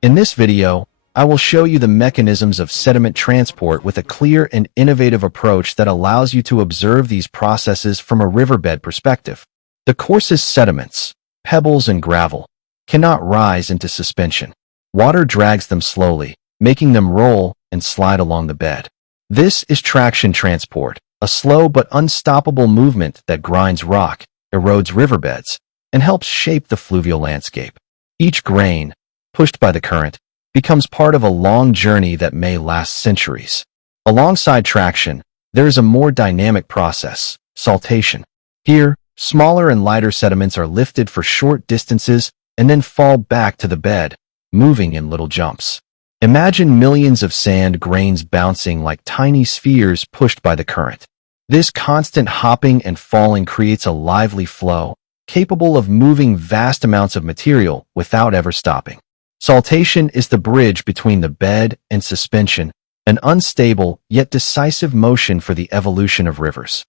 In this video, I will show you the mechanisms of sediment transport with a clear and innovative approach that allows you to observe these processes from a riverbed perspective. The coarsest sediments, pebbles and gravel, cannot rise into suspension. Water drags them slowly, making them roll and slide along the bed. This is traction transport, a slow but unstoppable movement that grinds rock, erodes riverbeds, and helps shape the fluvial landscape. Each grain, pushed by the current, becomes part of a long journey that may last centuries. Alongside traction, there is a more dynamic process, saltation. Here, smaller and lighter sediments are lifted for short distances and then fall back to the bed, moving in little jumps. Imagine millions of sand grains bouncing like tiny spheres pushed by the current. This constant hopping and falling creates a lively flow, capable of moving vast amounts of material without ever stopping. Saltation is the bridge between the bed and suspension, an unstable yet decisive motion for the evolution of rivers.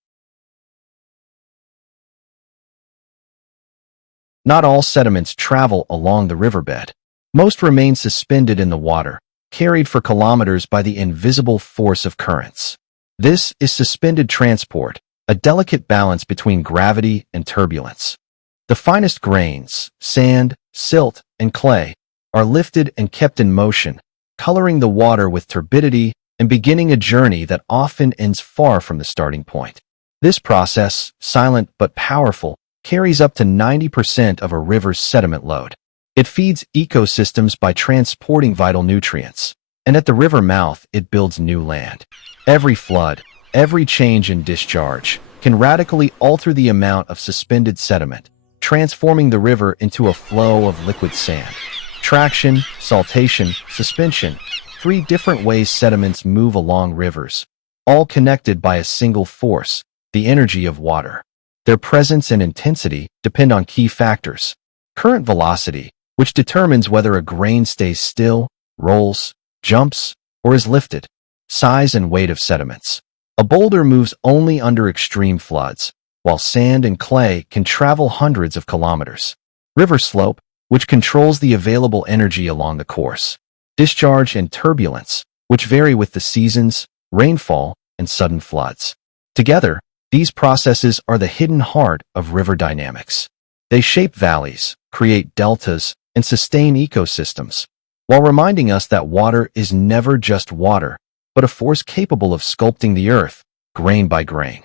Not all sediments travel along the riverbed. Most remain suspended in the water, carried for kilometers by the invisible force of currents. This is suspended transport, a delicate balance between gravity and turbulence. The finest grains, sand, silt, and clay, are lifted and kept in motion, coloring the water with turbidity and beginning a journey that often ends far from the starting point. This process, silent but powerful, carries up to 90% of a river's sediment load. It feeds ecosystems by transporting vital nutrients, and at the river mouth it builds new land. Every flood, every change in discharge, can radically alter the amount of suspended sediment, transforming the river into a flow of liquid sand. Traction, saltation, suspension, three different ways sediments move along rivers, all connected by a single force, the energy of water. Their presence and intensity depend on key factors: current velocity, which determines whether a grain stays still, rolls, jumps, or is lifted; size and weight of sediments. A boulder moves only under extreme floods, while sand and clay can travel hundreds of kilometers. River slope, which controls the available energy along the course. Discharge and turbulence, which vary with the seasons, rainfall, and sudden floods. Together, these processes are the hidden heart of river dynamics. They shape valleys, create deltas, and sustain ecosystems, while reminding us that water is never just water, but a force capable of sculpting the earth, grain by grain.